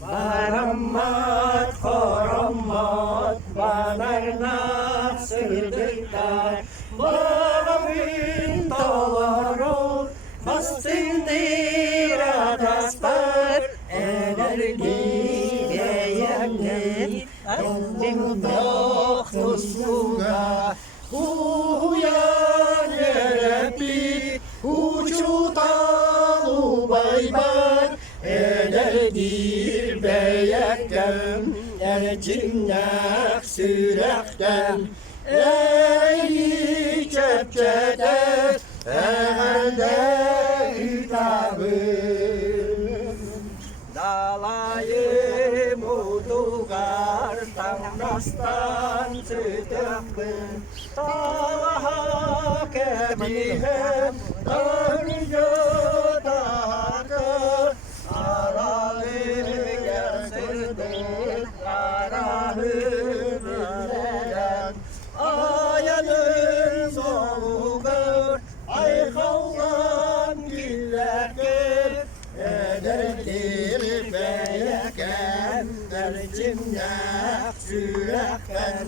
Barammat, korammat, banarnak sırdıklar. Bağın dolarol, bastındır adaspar. Enerjiye yanır, endim doktusluğa. Uyan Rabbi, uçutan ubaybar. Ederdir beyekten, ercinnak sürekten. Ey kepçede, elde hitabım. Dalayım udugar, tamrastan çıtıkım. Dalaha kebihem, tanrıca dağda. Aralım yarsızdır, aralım izleyen. Ayanın soğuğur, ay kavgan güllerdir. Ederdir beyeken, dercimnek sürekten.